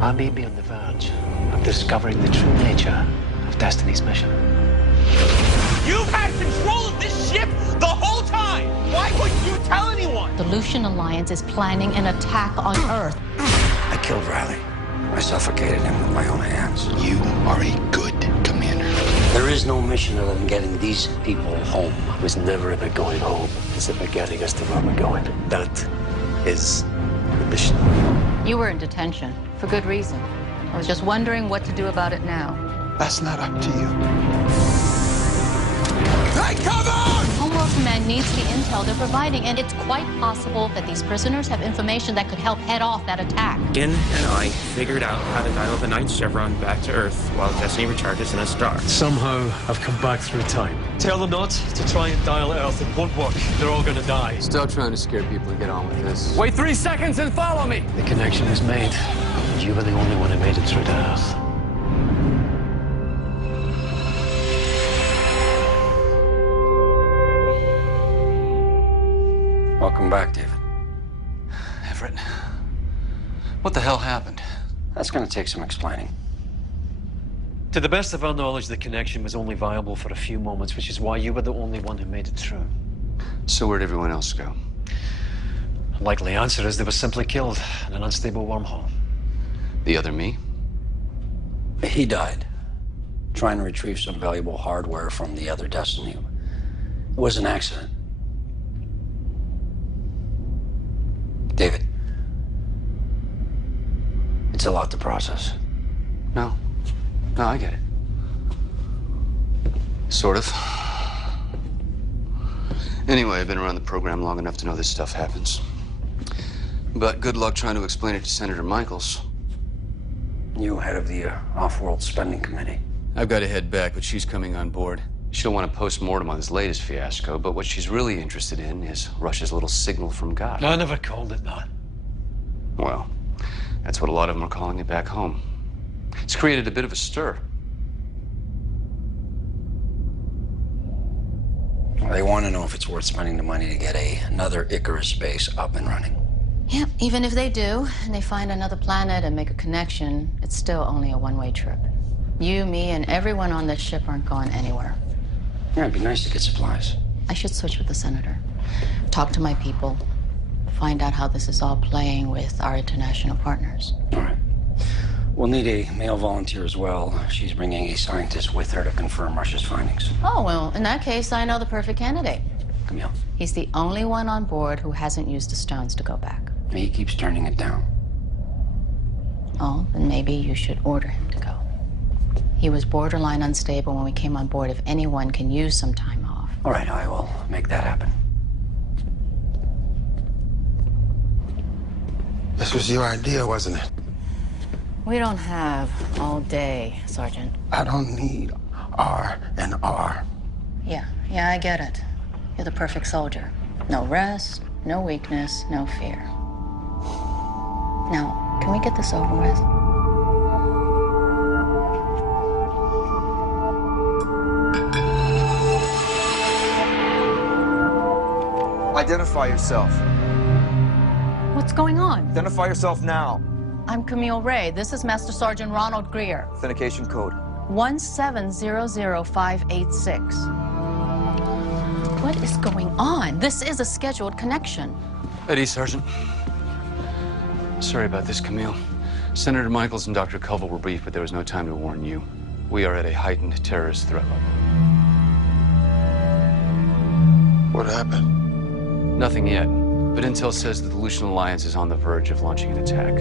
I may be on the verge of discovering the true nature of Destiny's mission. You've had control of this ship the whole time! Why wouldn't you tell anyone? The Lucian Alliance is planning an attack on Earth. I killed Riley. I suffocated him with my own hands. You are a good commander. There is no mission other than getting these people home. It was never about going home. It's about getting us to where we're going. That is the mission. You were in detention, for good reason. I was just wondering what to do about it now. That's not up to you. Take cover! Homeworld Command needs the intel they're providing, and it's quite possible that these prisoners have information that could help head off that attack. Jen and I figured out how to dial the 9th chevron back to Earth while Destiny recharges in a star. Somehow, I've come back through time. Tell them not to try and dial Earth. It won't work. They're all gonna die. Stop trying to scare people and get on with this. Wait 3 seconds and follow me! The connection is made. And you were the only one who made it through to Earth. Welcome back, David. Everett, what the hell happened? That's gonna take some explaining. To the best of our knowledge, the connection was only viable for a few moments, which is why you were the only one who made it through. So where'd everyone else go? The likely answer is they were simply killed in an unstable wormhole. The other me? He died trying to retrieve some valuable hardware from the other Destiny. It was an accident. David, it's a lot to process. No, I get it. Sort of. Anyway, I've been around the program long enough to know this stuff happens. But good luck trying to explain it to Senator Michaels. You head of the Off-World Spending Committee. I've got to head back, but she's coming on board. She'll want a post-mortem on this latest fiasco, but what she's really interested in is Russia's little signal from God. I never called it that. Well, that's what a lot of them are calling it back home. It's created a bit of a stir. They want to know if it's worth spending the money to get another Icarus base up and running. Yeah, even if they do, and they find another planet and make a connection, it's still only a one-way trip. You, me, and everyone on this ship aren't going anywhere. Yeah, it'd be nice to get supplies. I should switch with the senator. Talk to my people. Find out how this is all playing with our international partners. All right. We'll need a male volunteer as well. She's bringing a scientist with her to confirm Russia's findings. Oh, well, in that case, I know the perfect candidate. Camille. He's the only one on board who hasn't used the stones to go back. He keeps turning it down. Oh, then maybe you should order him to go. He was borderline unstable when we came on board. If anyone can use some time off. All right, I will make that happen. This was your idea, wasn't it? We don't have all day, Sergeant. I don't need R and R. Yeah, I get it. You're the perfect soldier. No rest, no weakness, no fear. Now, can we get this over with? Identify yourself. What's going on? Identify yourself now. I'm Camille Ray. This is Master Sergeant Ronald Greer. Authentication code. 1700586. What is going on? This is a scheduled connection. Eddie, Sergeant. Sorry about this, Camille. Senator Michaels and Dr. Culver were briefed, but there was no time to warn you. We are at a heightened terrorist threat level. What happened? Nothing yet, but intel says that the Lucian Alliance is on the verge of launching an attack.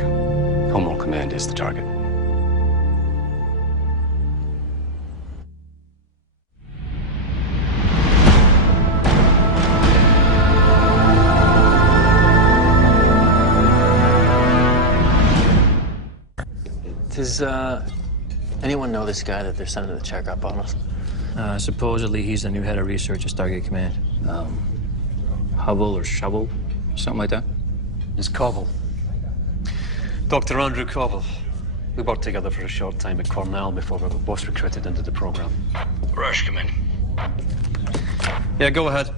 Homeworld Command is the target. Does anyone know this guy that they're sending to check up on us? Supposedly he's the new head of research at Stargate Command. Hubble or Shovel, something like that. It's Cobble. Dr. Andrew Cobble. We worked together for a short time at Cornell before we were both recruited into the program. Rush, come in. Yeah, go ahead.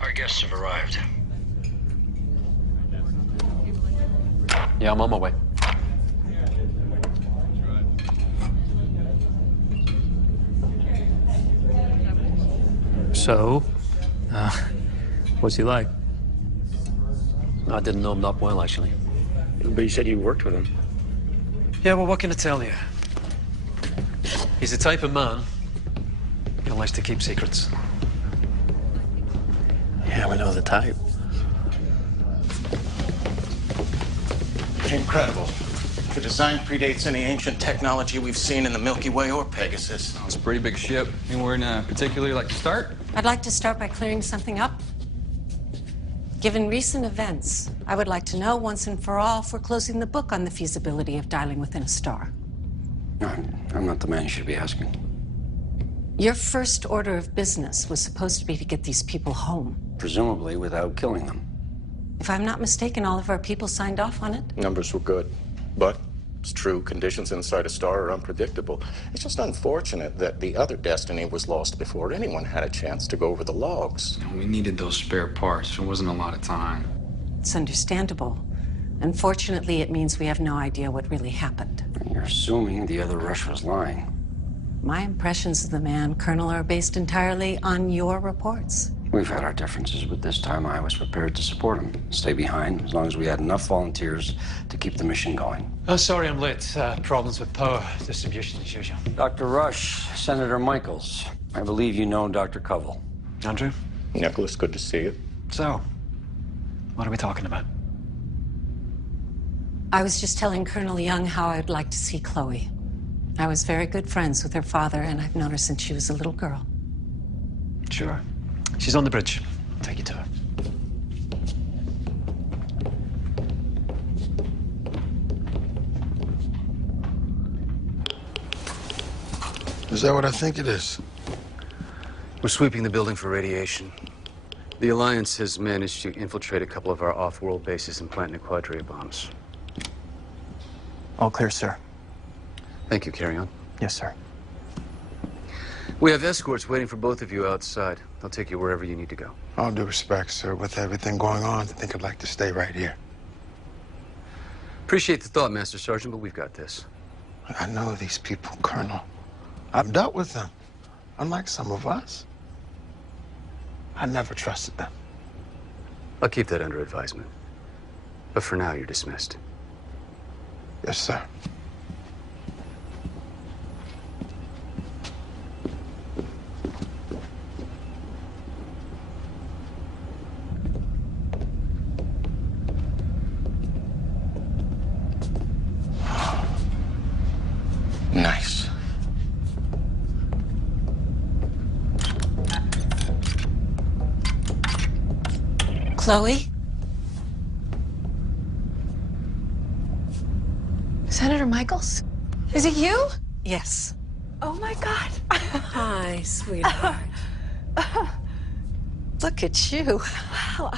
Our guests have arrived. Yeah, I'm on my way. So, what's he like? I didn't know him that well, actually. But you said you worked with him. Yeah, well, what can I tell you? He's the type of man who likes to keep secrets. Yeah, we know the type. Incredible. The design predates any ancient technology we've seen in the Milky Way or Pegasus. It's a pretty big ship. Anywhere in particular you'd like to start? I'd like to start by clearing something up. Given recent events, I would like to know once and for all if we're closing the book on the feasibility of dialing within a star. I'm not the man you should be asking. Your first order of business was supposed to be to get these people home. Presumably without killing them. If I'm not mistaken, all of our people signed off on it. Numbers were good, but it's true, conditions inside a star are unpredictable. It's just unfortunate that the other Destiny was lost before anyone had a chance to go over the logs. We needed those spare parts. There wasn't a lot of time. It's understandable. Unfortunately, it means we have no idea what really happened. You're assuming the other Rush was lying. My impressions of the man, Colonel, are based entirely on your reports. We've had our differences, but this time I was prepared to support him. Stay behind, as long as we had enough volunteers to keep the mission going. Oh, sorry I'm late. Problems with power distribution as usual. Dr. Rush, Senator Michaels. I believe you know Dr. Covell. Andrew? Nicholas, good to see you. So, what are we talking about? I was just telling Colonel Young how I'd like to see Chloe. I was very good friends with her father, and I've known her since she was a little girl. Sure. She's on the bridge. I'll take you to her. Is that what I think it is? We're sweeping the building for radiation. The Alliance has managed to infiltrate a couple of our off-world bases and plant Quadria bombs. All clear, sir. Thank you. Carry on. Yes, sir. We have escorts waiting for both of you outside. They'll take you wherever you need to go. All due respect, sir, with everything going on, I think I'd like to stay right here. Appreciate the thought, Master Sergeant, but we've got this. I know these people, Colonel. I've dealt with them. Unlike some of us, I never trusted them. I'll keep that under advisement. But for now, you're dismissed. Yes, sir. Nice. Chloe? Senator Michaels? Is it you? Yes. Oh my God. Hi, sweetheart. Look at you. Well,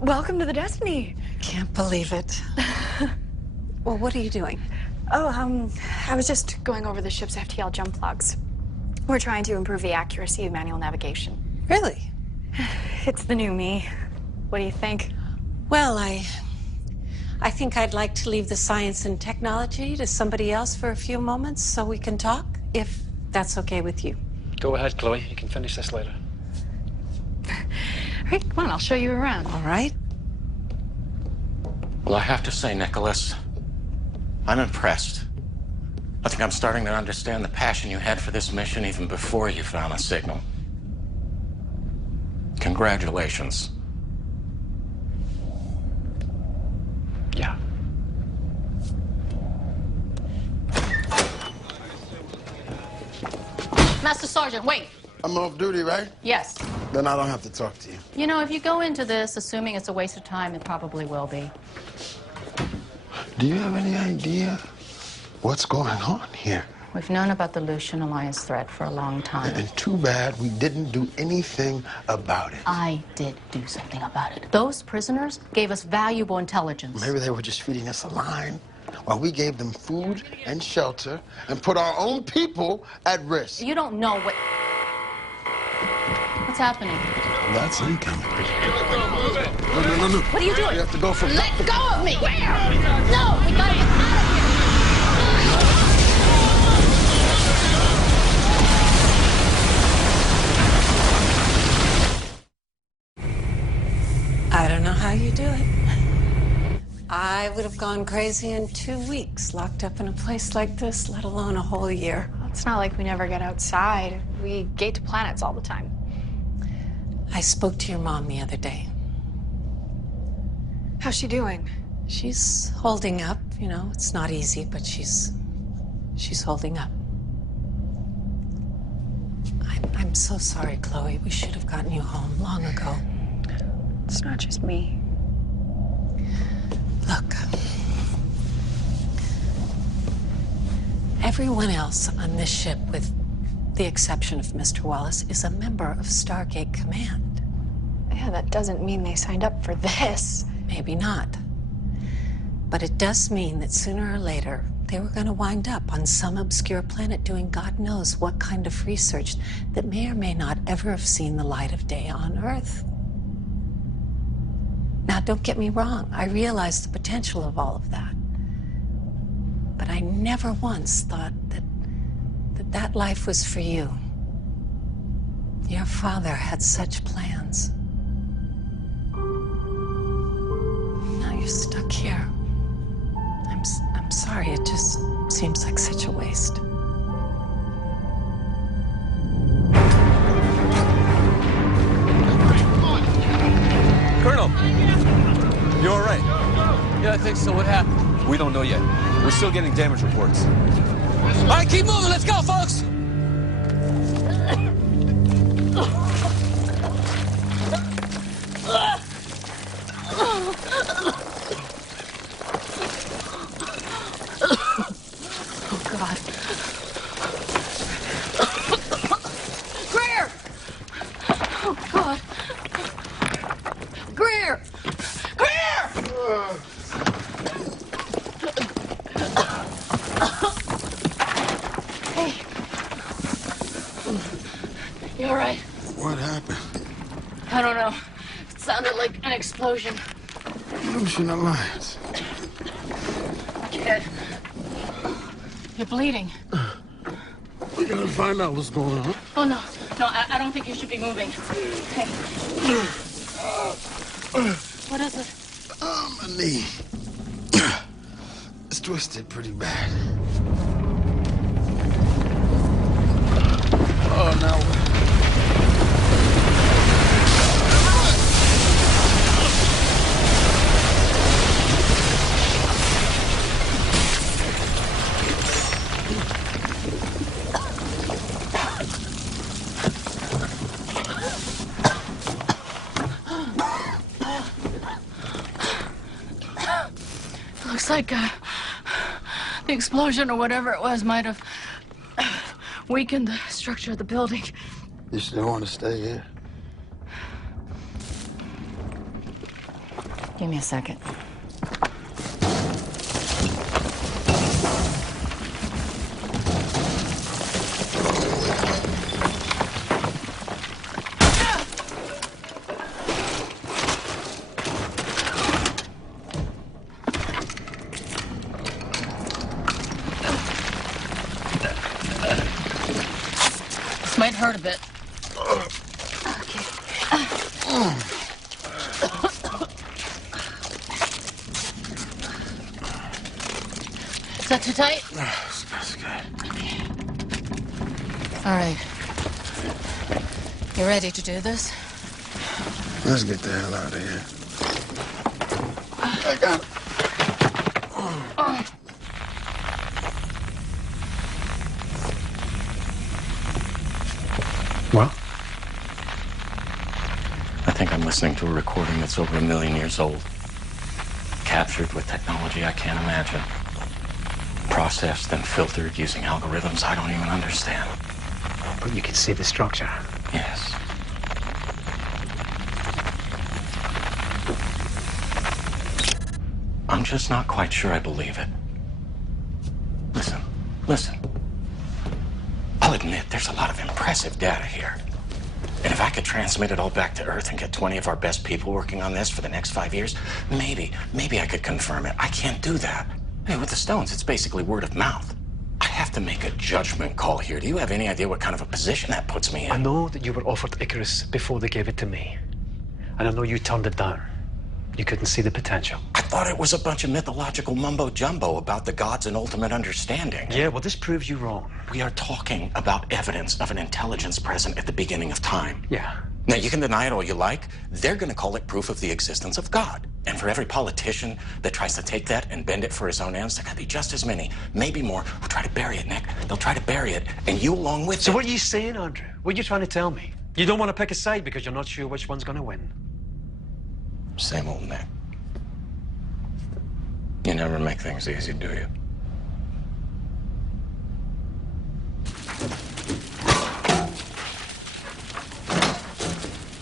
welcome to the Destiny. Can't believe it. Well, what are you doing? Oh, I was just going over the ship's FTL jump logs. We're trying to improve the accuracy of manual navigation. Really? It's the new me. What do you think? Well, I think I'd like to leave the science and technology to somebody else for a few moments so we can talk, if that's okay with you. Go ahead, Chloe. You can finish this later. All right, come on, I'll show you around. All right. Well, I have to say, Nicholas, I'm impressed. I think I'm starting to understand the passion you had for this mission even before you found a signal. Congratulations. Yeah. Master Sergeant, wait. I'm off duty, right? Yes. Then I don't have to talk to you. You know, if you go into this assuming it's a waste of time, it probably will be. Do you have any idea what's going on here? We've known about the Lucian Alliance threat for a long time. And too bad we didn't do anything about it. I did do something about it. Those prisoners gave us valuable intelligence. Maybe they were just feeding us a line while we gave them food and shelter and put our own people at risk. You don't know what... What's happening? That's incoming. No. What are you doing? You have to go from... Let go of me! Where? No, we gotta get out of here! I would have gone crazy in 2 weeks, locked up in a place like this, let alone a whole year. Well, it's not like we never get outside. We gate to planets all the time. I spoke to your mom the other day. How's she doing? She's holding up, you know. It's not easy, but she's holding up. I'm so sorry, Chloe. We should have gotten you home long ago. It's not just me. Look. Everyone else on this ship, with the exception of Mr. Wallace, is a member of Stargate Command. Yeah, that doesn't mean they signed up for this. Maybe not. But it does mean that sooner or later, they were going to wind up on some obscure planet doing God knows what kind of research that may or may not ever have seen the light of day on Earth. Now, don't get me wrong. I realize the potential of all of that. But I never once thought that life was for you. Your father had such plans. Now you're stuck here. I'm sorry, it just seems like such a waste. Colonel! You all right? Yeah, I think so. What happened? We don't know yet. We're still getting damage reports. All right, keep moving. Let's go, folks! Oh, God. Greer! Oh, God. Greer! Greer! Hey. You all right? What happened? I don't know. It sounded like an explosion. Lucian Alliance. Kid. You're bleeding. We gotta find out what's going on. Oh, no. No, I don't think you should be moving. Hey. What is it? My knee. It's twisted pretty bad. Oh, no. Looks like the explosion or whatever it was might have weakened the structure of the building. You still want to stay here? Give me a second. This might hurt a bit. Is that too tight? That's good. All right. You ready to do this? Let's get the hell out of here. I got it. Well? I think I'm listening to a recording that's over 1 million years old. Captured with technology I can't imagine. Processed and filtered using algorithms I don't even understand. But you can see the structure. Yes. I'm just not quite sure I believe it. Listen. I'll admit there's a lot of impressive data here. And if I could transmit it all back to Earth and get 20 of our best people working on this for the next 5 years, maybe I could confirm it. I can't do that. Hey, with the stones, it's basically word of mouth. I have to make a judgment call here. Do you have any idea what kind of a position that puts me in? I know that you were offered Icarus before they gave it to me. And I know you turned it down. You couldn't see the potential. I thought it was a bunch of mythological mumbo-jumbo about the gods and ultimate understanding. Yeah, well, this proves you wrong. We are talking about evidence of an intelligence present at the beginning of time. Yeah. Now, you can deny it all you like. They're going to call it proof of the existence of God. And for every politician that tries to take that and bend it for his own ends, there are going to be just as many, maybe more, who try to bury it, Nick. They'll try to bury it, and you along with it. So what are you saying, Andrew? What are you trying to tell me? You don't want to pick a side because you're not sure which one's going to win? Same old Nick. You never make things easy, do you?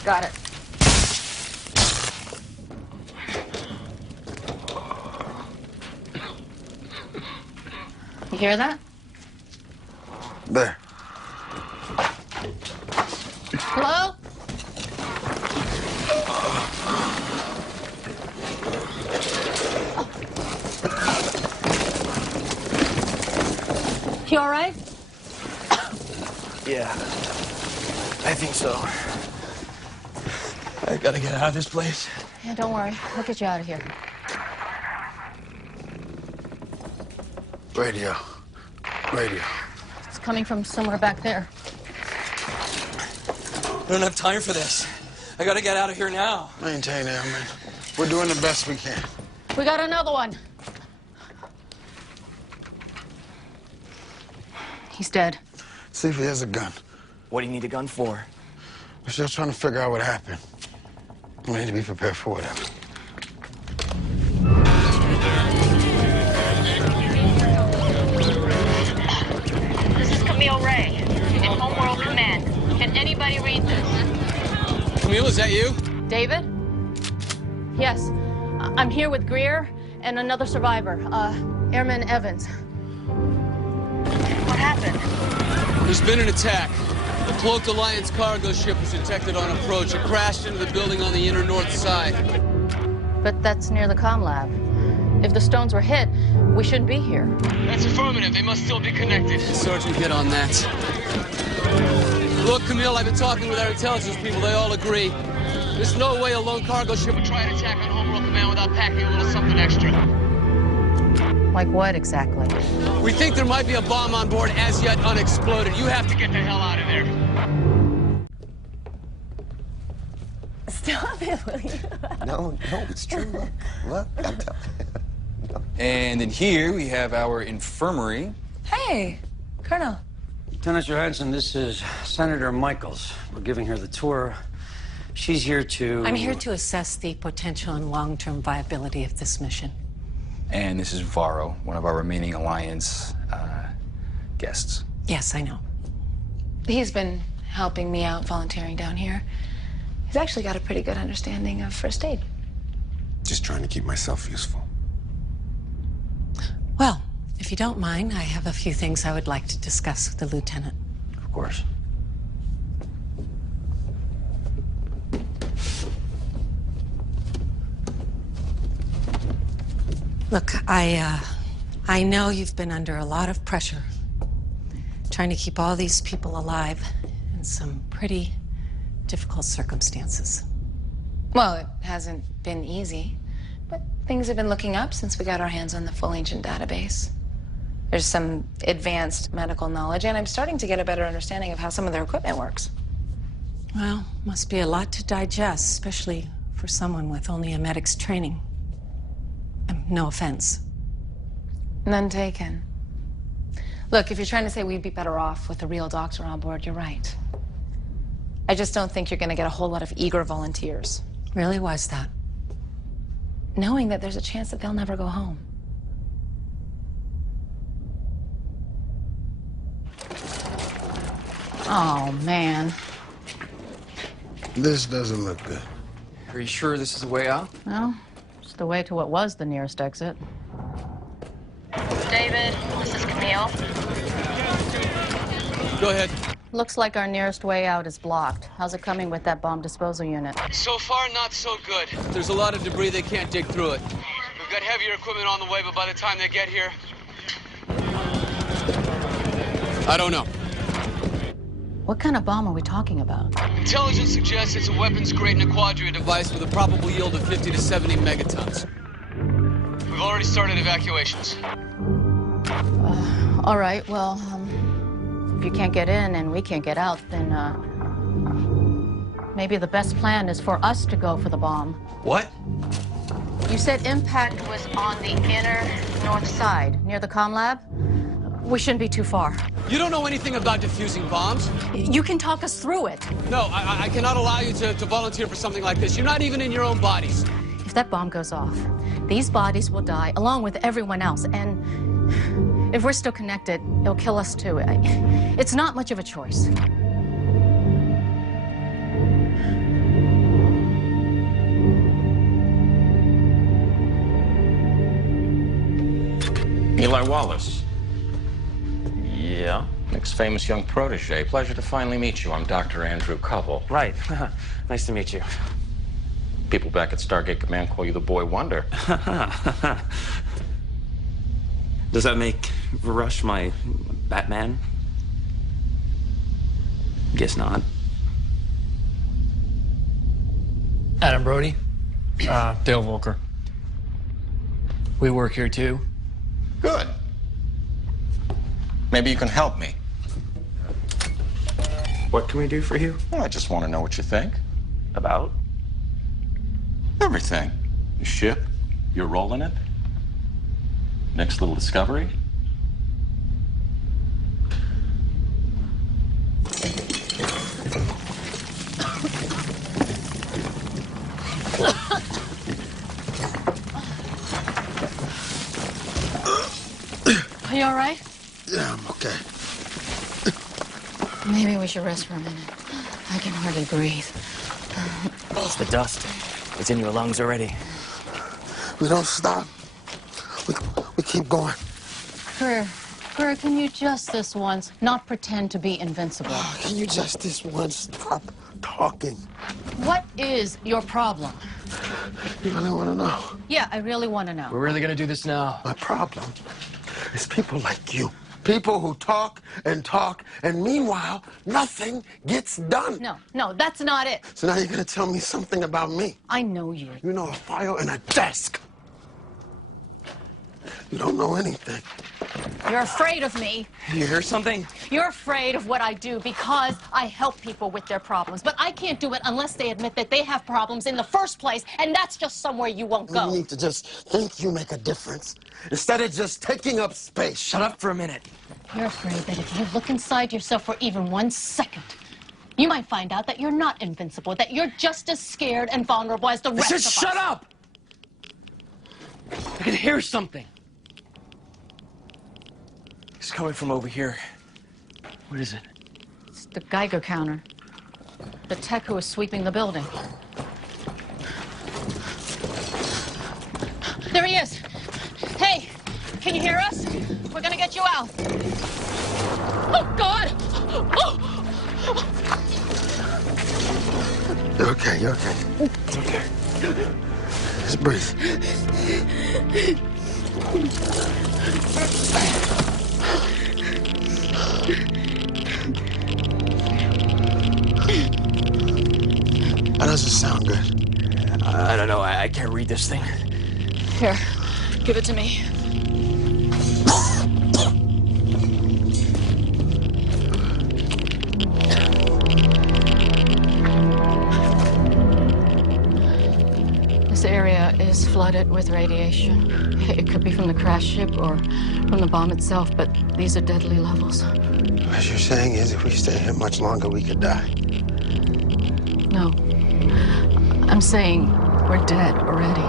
Got it. You hear that? There. Hello? You all right? Yeah. I think so. I gotta get out of this place. Yeah, don't worry. We'll get you out of here. Radio. Radio. It's coming from somewhere back there. I don't have time for this. I gotta get out of here now. Maintain it, man. We're doing the best we can. We got another one. He's dead. See if he has a gun. What do you need a gun for? We're still trying to figure out what happened. We need to be prepared for whatever. This is Camille Ray in Homeworld Command. Can anybody read this? Camille, is that you? David? Yes. I'm here with Greer and another survivor, Airman Evans. What happened? There's been an attack. The Cloaked Alliance cargo ship was detected on approach. It crashed into the building on the inner north side. But that's near the comm lab. If the stones were hit, we shouldn't be here. That's affirmative. They must still be connected. Sergeant, hit on that. Look, Camille, I've been talking with our intelligence people. They all agree. There's no way a lone cargo ship would try an attack on Homeworld Command without packing a little something extra. Like what exactly? We think there might be a bomb on board as yet unexploded. You have to get the hell out of there. Stop it, will you? No, it's true. Look, I'm telling you. And in here we have our infirmary. Hey, Colonel. Lieutenant Johansson, this is Senator Michaels. We're giving her the tour. She's here to... I'm here to assess the potential and long-term viability of this mission. And this is Varro, one of our remaining Alliance guests. Yes, I know. He's been helping me out, volunteering down here. He's actually got a pretty good understanding of first aid. Just trying to keep myself useful. Well, if you don't mind, I have a few things I would like to discuss with the lieutenant. Of course. Look, I know you've been under a lot of pressure, trying to keep all these people alive in some pretty difficult circumstances. Well, it hasn't been easy, but things have been looking up since we got our hands on the full ancient database. There's some advanced medical knowledge, and I'm starting to get a better understanding of how some of their equipment works. Well, must be a lot to digest, especially for someone with only a medic's training. No offense. None taken. Look, if you're trying to say we'd be better off with a real doctor on board, you're right. I just don't think you're going to get a whole lot of eager volunteers. Really? Why's that? Knowing that there's a chance that they'll never go home. Oh, man. This doesn't look good. Are you sure this is the way out? Well, it's the way to what was the nearest exit. David, this is Camille. Go ahead. Looks like our nearest way out is blocked. How's it coming with that bomb disposal unit? So far, not so good. There's a lot of debris. They can't dig through it. We've got heavier equipment on the way, but by the time they get here... I don't know. What kind of bomb are we talking about? Intelligence suggests it's a weapons-grade and a quadria device with a probable yield of 50 to 70 megatons. We've already started evacuations. All right, well, if you can't get in and we can't get out, then maybe the best plan is for us to go for the bomb. What? You said impact was on the inner north side, near the comm lab? We shouldn't be too far. You don't know anything about defusing bombs? You can talk us through it. No, I cannot allow you to volunteer for something like this. You're not even in your own bodies. If that bomb goes off, these bodies will die along with everyone else. And if we're still connected, it'll kill us too. It's not much of a choice. Eli Wallace. Yeah? Nick's famous young protege. Pleasure to finally meet you. I'm Dr. Andrew Covell. Right. Nice to meet you. People back at Stargate Command call you the Boy Wonder. Does that make Rush my Batman? Guess not. Adam Brody. Dale Volker. We work here too. Good. Maybe you can help me. What can we do for you? Well, I just want to know what you think. About? Everything. The ship, your role in it, next little discovery. Are you all right? Yeah, I'm okay. Maybe we should rest for a minute. I can hardly breathe. It's the dust. It's in your lungs already. We don't stop. We keep going. Greer, can you just this once not pretend to be invincible? Can you just this once stop talking? What is your problem? You really want to know? Yeah, I really want to know. We're really gonna do this now. My problem is people like you. People who talk, and meanwhile, nothing gets done. No, that's not it. So now you're gonna tell me something about me. I know you. You know a file and a desk. You don't know anything. You're afraid of me. You hear something? You're afraid of what I do because I help people with their problems. But I can't do it unless they admit that they have problems in the first place, and that's just somewhere you won't go. You need to just think you make a difference instead of just taking up space. Shut up for a minute. You're afraid that if you look inside yourself for even 1 second, you might find out that you're not invincible, that you're just as scared and vulnerable as the rest of us. Just shut up! I can hear something. It's coming from over here. What is it? It's the Geiger counter. The tech who was sweeping the building. There he is. Hey, can you hear us? We're gonna get you out. Oh, God! Oh. You're okay, you're okay. It's okay. Just breathe. That doesn't sound good. I don't know. I can't read this thing. Here, give it to me. This area is flooded with radiation. It could be from the crash ship or from the bomb itself, but these are deadly levels. What you're saying is if we stay here much longer, we could die. No. I'm saying we're dead already.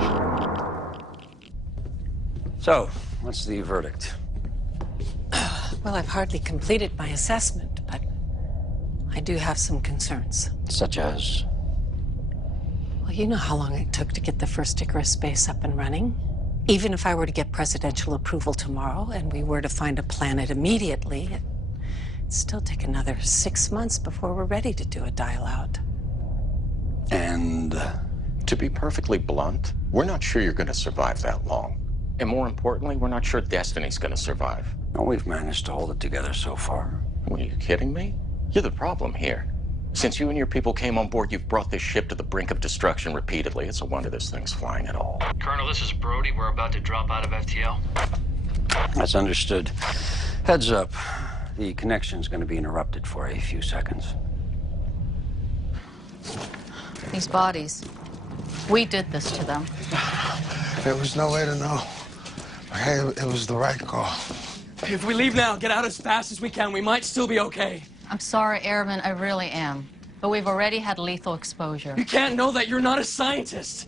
So, what's the verdict? Well, I've hardly completed my assessment, but I do have some concerns. Such as? Well, you know how long it took to get the first Icarus base up and running. Even if I were to get presidential approval tomorrow and we were to find a planet immediately, it'd still take another 6 months before we're ready to do a dial-out. And? To be perfectly blunt, we're not sure you're going to survive that long. And more importantly, we're not sure Destiny's going to survive. No, we've managed to hold it together so far. Are you kidding me? You're the problem here. Since you and your people came on board, you've brought this ship to the brink of destruction repeatedly. It's a wonder this thing's flying at all. Colonel, this is Brody. We're about to drop out of FTL. That's understood. Heads up. The connection's going to be interrupted for a few seconds. These bodies, we did this to them. There was no way to know. Hey, it was the right call. If we leave now, get out as fast as we can, we might still be okay. I'm sorry, Airman, I really am. But we've already had lethal exposure. You can't know that. You're not a scientist.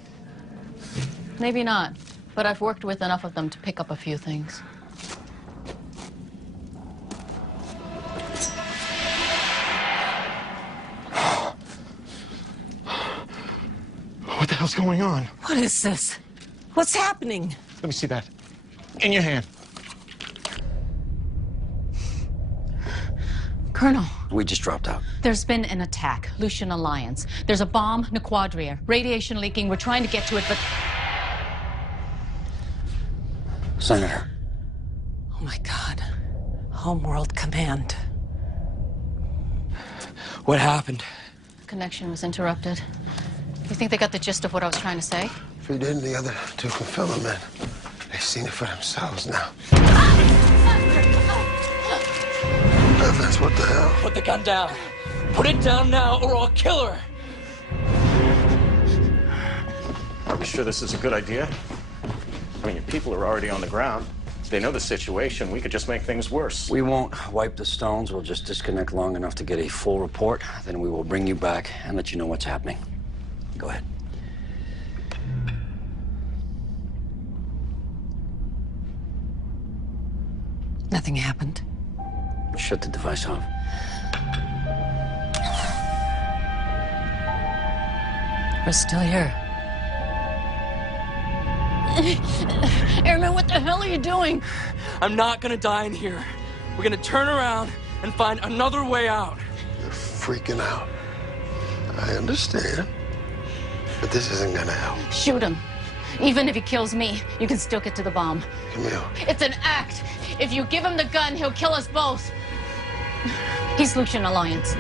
Maybe not, but I've worked with enough of them to pick up a few things. What the hell's going on? What is this? What's happening? Let me see that. In your hand. Colonel. We just dropped out. There's been an attack. Lucian Alliance. There's a bomb in the Quadria. Radiation leaking. We're trying to get to it, but... Senator. Oh, my God. Homeworld Command. What happened? The connection was interrupted. You think they got the gist of what I was trying to say? If we didn't, the other two can fill them in. They've seen it for themselves now. Evans, what the hell? Put the gun down. Put it down now, or I'll kill her. Are we sure this is a good idea? I mean, your people are already on the ground. If they know the situation, we could just make things worse. We won't wipe the stones. We'll just disconnect long enough to get a full report. Then we will bring you back and let you know what's happening. Go ahead. Nothing happened. Shut the device off. We're still here. Airman, what the hell are you doing? I'm not gonna die in here. We're gonna turn around and find another way out. You're freaking out. I understand. But this isn't gonna help. Shoot him. Even if he kills me, you can still get to the bomb. Camille. It's an act. If you give him the gun, he'll kill us both. He's Lucian Alliance.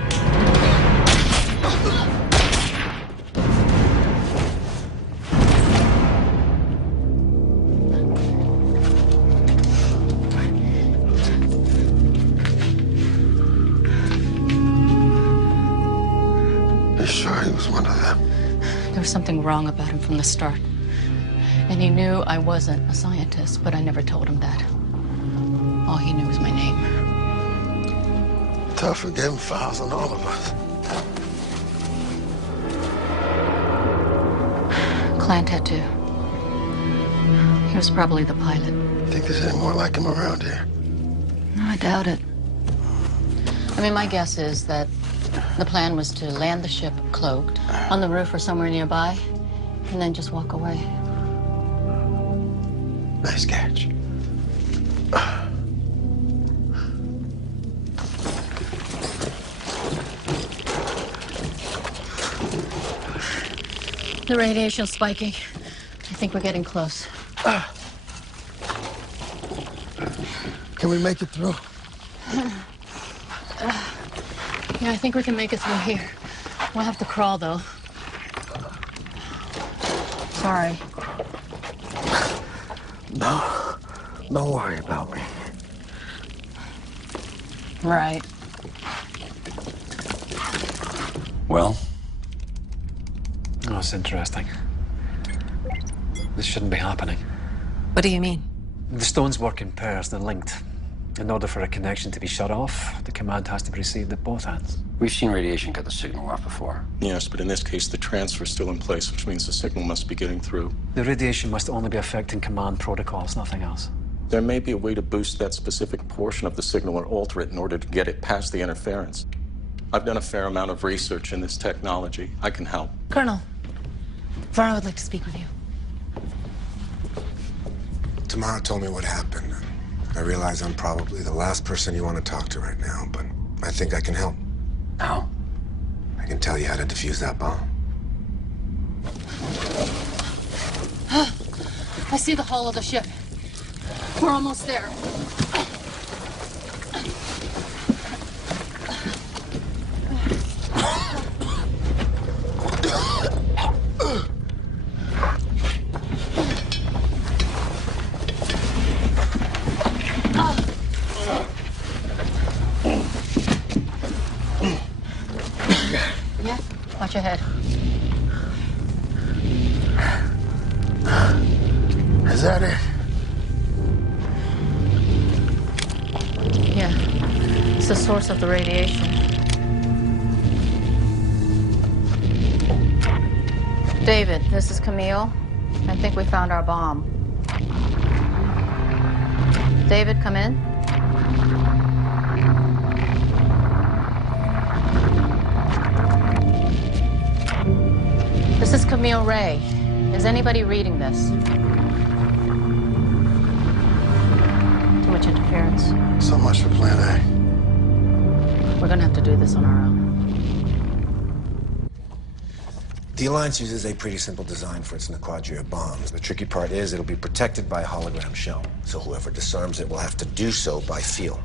You sure he was one of them? There was something wrong about him from the start. And he knew I wasn't a scientist, but I never told him that. All he knew was my name. Tough for getting files on all of us. Clan tattoo. He was probably the pilot. Think there's any more like him around here? No, I doubt it. I mean, my guess is that the plan was to land the ship cloaked on the roof or somewhere nearby, and then just walk away. Nice catch. The radiation's spiking. I think we're getting close. Can we make it through? Yeah, I think we can make it through here. We'll have to crawl, though. Sorry. No, don't worry about me. Right. Well? Oh, it's interesting. This shouldn't be happening. What do you mean? The stones work in pairs, they're linked. In order for a connection to be shut off, the command has to be received at both ends. We've seen radiation cut the signal off before. Yes, but in this case, the transfer's still in place, which means the signal must be getting through. The radiation must only be affecting command protocols, nothing else. There may be a way to boost that specific portion of the signal or alter it in order to get it past the interference. I've done a fair amount of research in this technology. I can help. Colonel, Varro would like to speak with you. Tamara told me what happened. I realize I'm probably the last person you want to talk to right now, but I think I can help. How? I can tell you how to defuse that bomb. I see the hull of the ship. We're almost there. Watch your head. Is that it? Yeah. It's the source of the radiation. David, this is Camille. I think we found our bomb. David, come in. This is Camille Ray. Is anybody reading this? Too much interference. So much for Plan A. We're gonna have to do this on our own. The Alliance uses a pretty simple design for its Naquadria bombs. The tricky part is it'll be protected by a hologram shell, so whoever disarms it will have to do so by feel.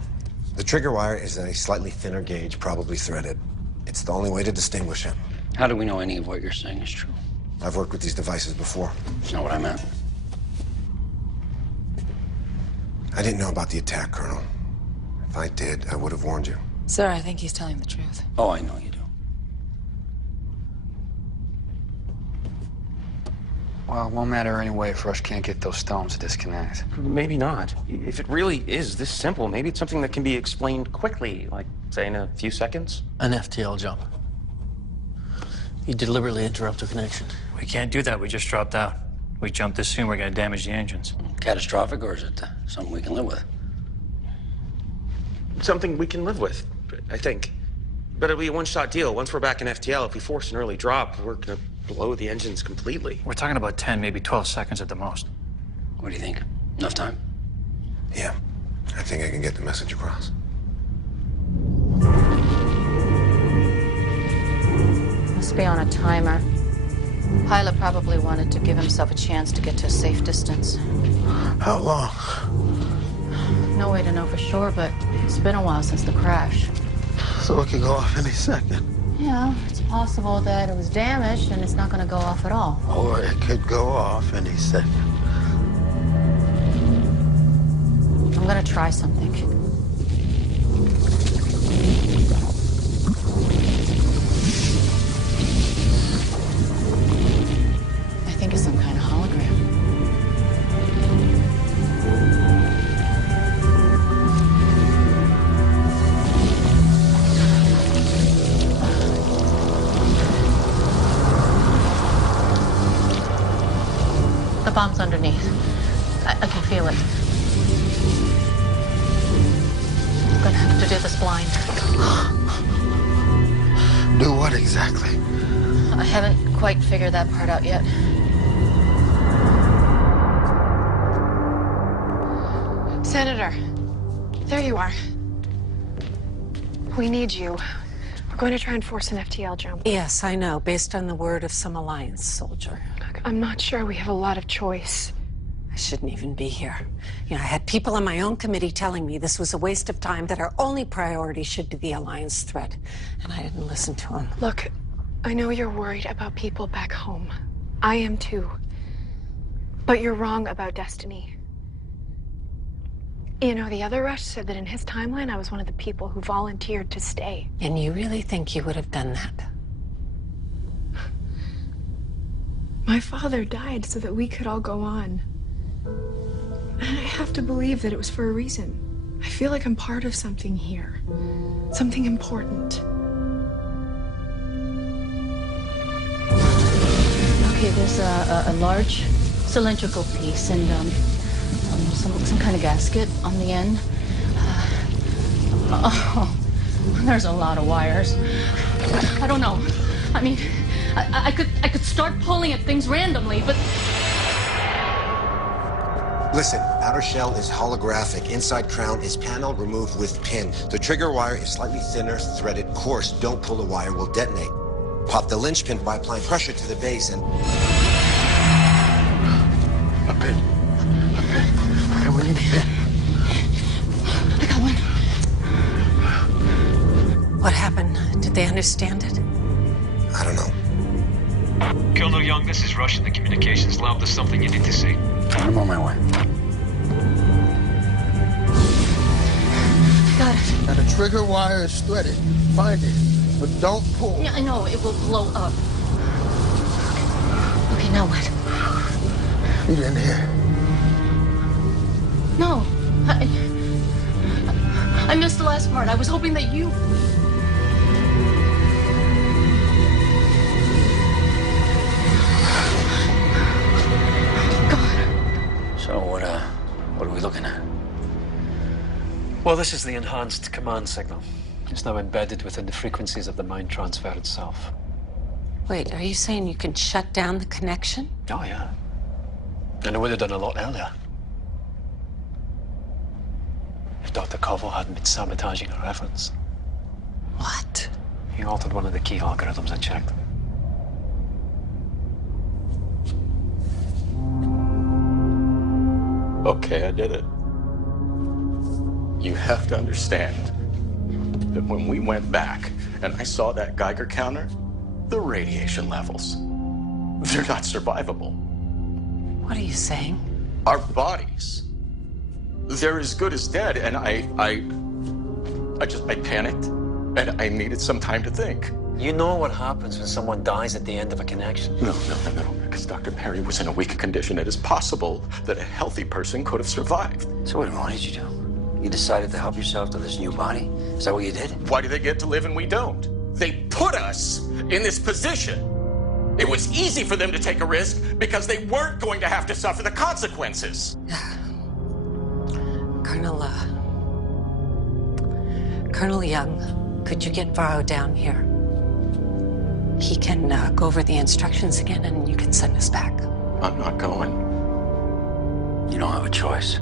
The trigger wire is a slightly thinner gauge, probably threaded. It's the only way to distinguish it. How do we know any of what you're saying is true? I've worked with these devices before. That's not what I meant. I didn't know about the attack, Colonel. If I did, I would have warned you. Sir, I think he's telling the truth. Oh, I know you do. Well, it won't matter anyway if Rush can't get those stones to disconnect. Maybe not. If it really is this simple, maybe it's something that can be explained quickly, like, say, in a few seconds. An FTL jump. You deliberately interrupt a connection. We can't do that. We just dropped out. We jump this soon, we're gonna damage the engines. Catastrophic, or is it something we can live with? Something we can live with, I think. But it'll be a one-shot deal. Once we're back in FTL, if we force an early drop, we're gonna blow the engines completely. We're talking about 10, maybe 12 seconds at the most. What do you think? Enough time? Yeah, I think I can get the message across. Must be on a timer. Pilot probably wanted to give himself a chance to get to a safe distance. How long? No way to know for sure, but it's been a while since the crash. So it could go off any second. Yeah, it's possible that it was damaged and it's not going to go off at all. Or it could go off any second. I'm going to try something. I think it's some kind of hologram. The bomb's underneath. I can feel it. I'm gonna have to do this blind. Do what exactly? I haven't quite figured that part out yet. Senator, there you are. We need you. We're going to try and force an FTL jump. Yes, I know, based on the word of some Alliance soldier. Look, I'm not sure we have a lot of choice. I shouldn't even be here. You know, I had people on my own committee telling me this was a waste of time, that our only priority should be the Alliance threat. And I didn't listen to them. Look, I know you're worried about people back home. I am too. But you're wrong about Destiny. You know, the other Rush said that in his timeline, I was one of the people who volunteered to stay. And you really think you would have done that? My father died so that we could all go on. And I have to believe that it was for a reason. I feel like I'm part of something here. Something important. Okay, there's a large cylindrical piece and some kind of gasket on the end. There's a lot of wires. I don't know. I mean, I could start pulling at things randomly, but... Listen, outer shell is holographic. Inside crown is panel removed with pin. The trigger wire is slightly thinner, threaded, coarse. Don't pull the wire, will detonate. Pop the linchpin by applying pressure to the base and... A pin. Okay, we need a pin. I got one. What happened? Did they understand it? I don't know. Colonel Young, this is Rush in the communications lab. There's something you need to see. I'm on my way. Got it. Now the trigger wire is threaded. Find it. but don't pull. Yeah, I know, it will blow up. Okay, now what? You didn't hear. No. I missed the last part. I was hoping that you... So what are we looking at? Well, this is the enhanced command signal. It's now embedded within the frequencies of the mind transfer itself. Wait, are you saying you can shut down the connection? Oh, yeah. And I would have done a lot earlier. If Dr. Koval hadn't been sabotaging our efforts. What? He altered one of the key algorithms I checked. Okay, I did it. You have to understand that when we went back and I saw that Geiger counter, the radiation levels, they're not survivable. What are you saying? Our bodies, they're as good as dead, and I panicked, and I needed some time to think. You know what happens when someone dies at the end of a connection? No, because Dr. Perry was in a weak condition. It is possible that a healthy person could have survived. So wait a minute, what did you do? You decided to help yourself to this new body? Is that what you did? Why do they get to live and we don't? They put us in this position. It was easy for them to take a risk because they weren't going to have to suffer the consequences. Colonel Young, could you get Varro down here? He can go over the instructions again and you can send us back. I'm not going. You don't have a choice.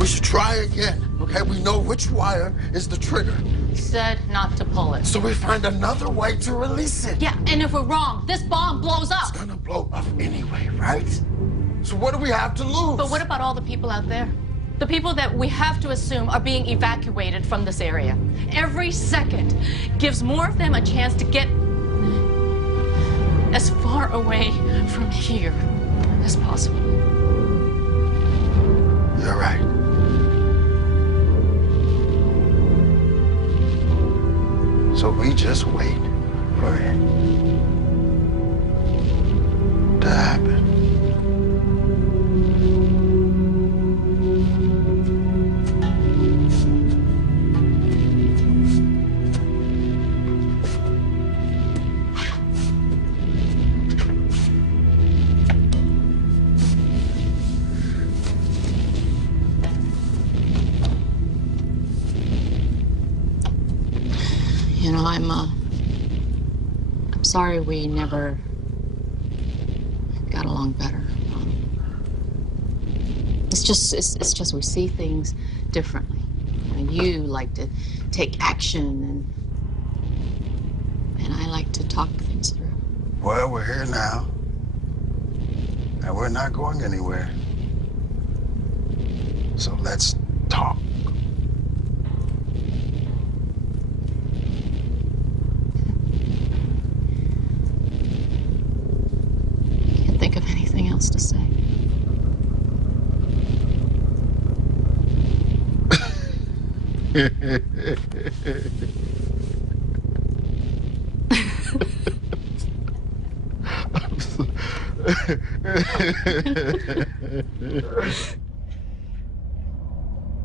We should try again, okay? We know which wire is the trigger. He said not to pull it. So we find another way to release it. Yeah, and if we're wrong, this bomb blows up. It's gonna blow up anyway, right? So what do we have to lose? But what about all the people out there? The people that we have to assume are being evacuated from this area. Every second gives more of them a chance to get as far away from here as possible. You're right. So we just wait for it to happen. You know, I'm sorry we never got along better. It's just we see things differently. You like to take action, and I like to talk things through. Well, we're here now, and we're not going anywhere. So let's talk. Can't think of anything else to say.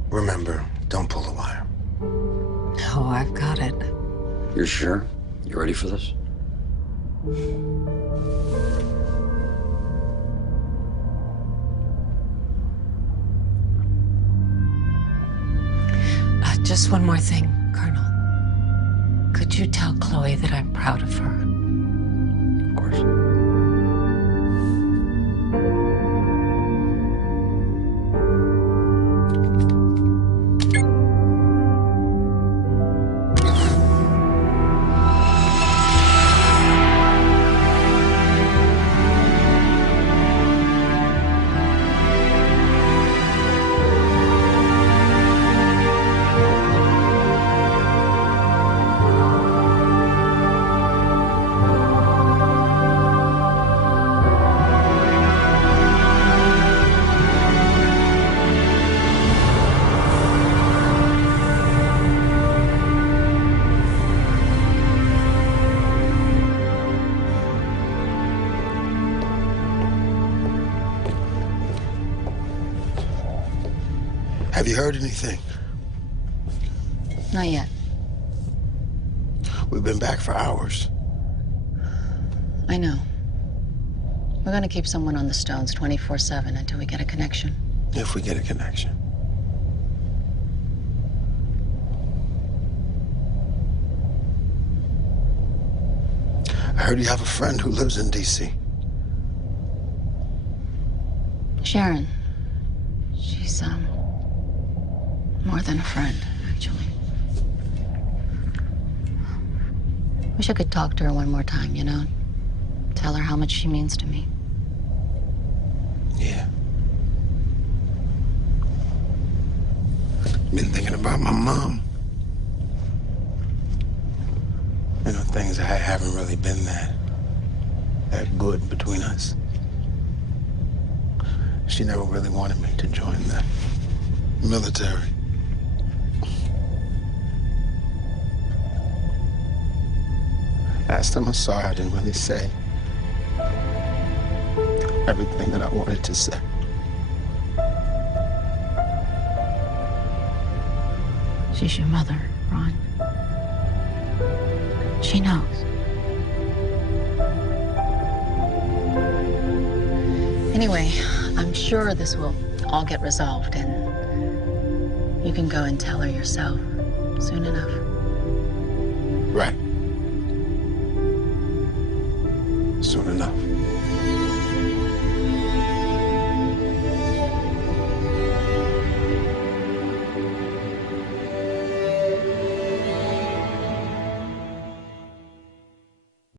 Remember, don't pull the wire. No, I've got it. You're sure? You ready for this? Just one more thing, Colonel. Could you tell Chloe that I'm proud of her? Of course. Have you heard anything? Not yet. We've been back for hours. I know. We're gonna keep someone on the stones 24/7 until we get a connection. If we get a connection. I heard you have a friend who lives in D.C. Sharon. She's, more than a friend, actually. Wish I could talk to her one more time, you know? Tell her how much she means to me. Yeah. Been thinking about my mom. You know, things that haven't really been that good between us. She never really wanted me to join the military. Last time I saw her, I didn't really say everything that I wanted to say. She's your mother, Ron. She knows. Anyway, I'm sure this will all get resolved, and you can go and tell her yourself soon enough.